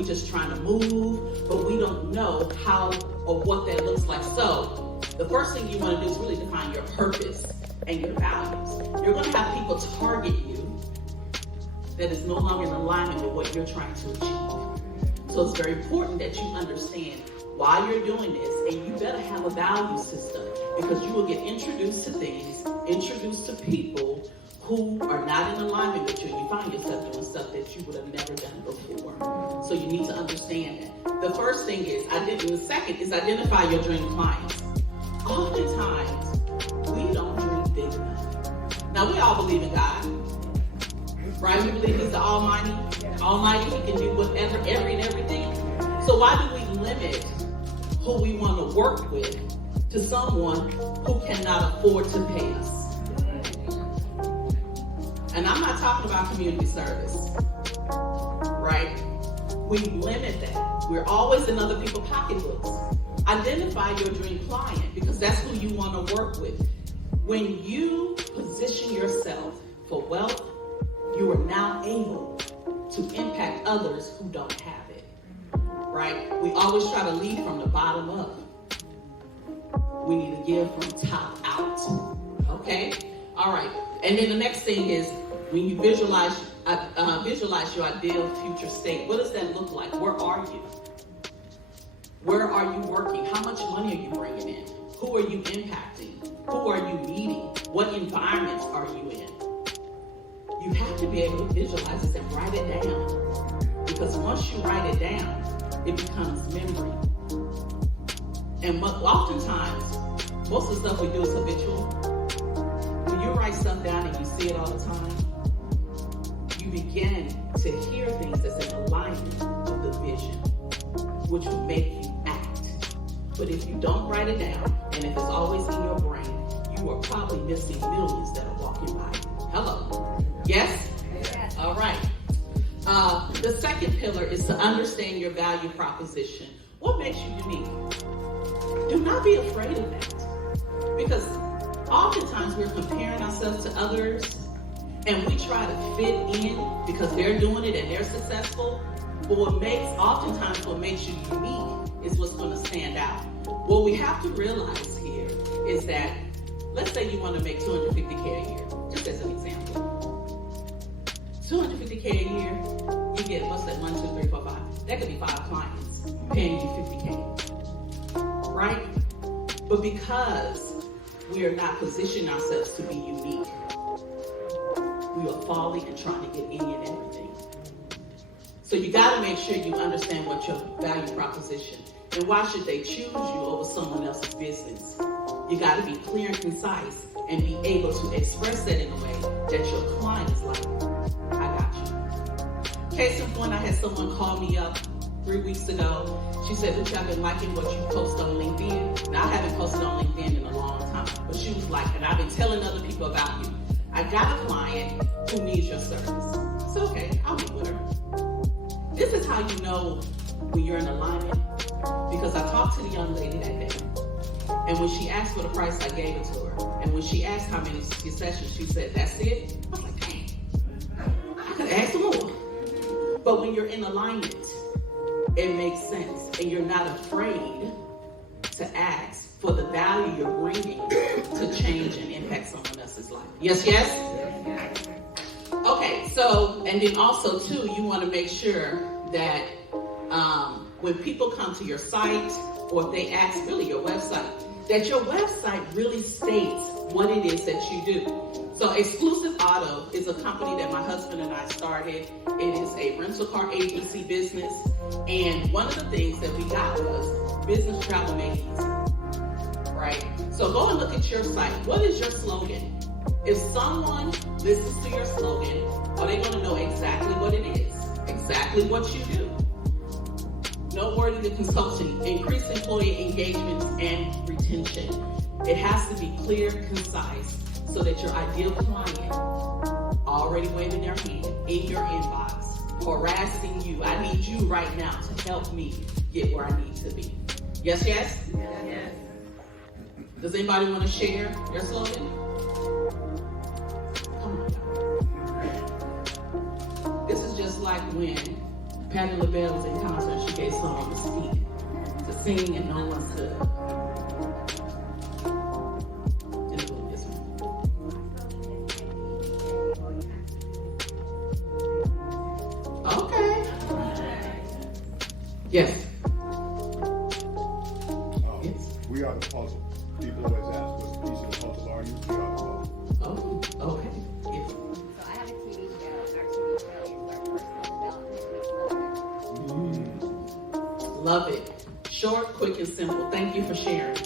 we just trying to move, but we don't know how or what that looks like. So the first thing you want to do is really define your purpose and your values. You're going to have people target you that is no longer in alignment with what you're trying to achieve. So it's very important that you understand why you're doing this, and you better have a value system, because you will get introduced to things, introduced to people who are not in alignment with you, and you find yourself doing stuff that you would have never done before. So you need to understand that. The first thing is, the second is identify your dream clients. Oftentimes, we don't dream big enough. Now, we all believe in God, right? We believe He's the Almighty. He can do whatever, everything. So why do we limit who we want to work with to someone who cannot afford to pay us? And I'm not talking about community service, right? We limit that. We're always in other people's pocketbooks. Identify your dream client, because that's who you want to work with. When you position yourself for wealth, you are now able to impact others who don't have it, right? We always try to lead from the bottom up. We need to give from top out, okay? All right, and then the next thing is, when you visualize your ideal future state, what does that look like? Where are you? Where are you working? How much money are you bringing in? Who are you impacting? Who are you meeting? What environments are you in? You have to be able to visualize this and write it down. Because once you write it down, it becomes memory. And oftentimes, most of the stuff we do is habitual. When you write stuff down and you see it all the time, you begin to hear things that's in alignment with the vision, which will make you act. But if you don't write it down, and if it's always in your brain, you are probably missing millions that are walking by you. Hello? Yes? Yes. All right. The second pillar is to understand your value proposition. What makes you unique? Do not be afraid of that. Because oftentimes we're comparing ourselves to others, and we try to fit in because they're doing it and they're successful. But what makes you unique is what's going to stand out. What we have to realize here is that, let's say you want to make $250K a year, just as an example. $250K a year, you get, what's that, 1, 2, 3, 4, 5. That could be 5 clients paying you $50K, right? But because we are not positioning ourselves to be unique, we are falling and trying to get any and everything. So you got to make sure you understand what your value proposition, and why should they choose you over someone else's business. You got to be clear and concise and be able to express that in a way that your client is like, I got you. Case in point, I had someone call me up 3 weeks ago. She said, "Lucia, I've been liking what you post on LinkedIn." Now, I haven't posted on LinkedIn in a long time, but she was like, and I've been telling other people about you. I got a client who needs your service. So, okay, I'll meet with her. This is how you know when you're in alignment, because I talked to the young lady that day, and when she asked for the price, I gave it to her. And when she asked how many sessions, she said, "That's it." I was like, dang, I could ask more. But when you're in alignment, it makes sense, and you're not afraid to ask for the value you're bringing to change and impact someone else's life. Yes, yes? Okay, so, and then also too, you want to make sure that when people come to your site, or if they ask really your website, that your website really states what it is that you do. So Exclusive Auto is a company that my husband and I started. It is a rental car agency business. And one of the things that we got was business travel made easy, right? So go and look at your site. What is your slogan? If someone listens to your slogan, are they going to know exactly what it is? Exactly what you do? Noteworthy consulting, increase employee engagement and retention. It has to be clear, concise, so that your ideal client, already waving their hand in your inbox, harassing you, I need you right now to help me get where I need to be. Yes, yes? Yes. Does anybody want to share your slogan? Come on, y'all. This is just like when Patti LaBelle was in concert and she gave someone to speak, to sing, and no one stood. This one. Okay. Yes. Yes. We are the puzzle. People always ask what piece of the puzzle are you? We are the puzzle. Oh, okay. Yes. So I have a TV show. Our TV show is our personal development with Love. Love it. Short, quick, and simple. Thank you for sharing.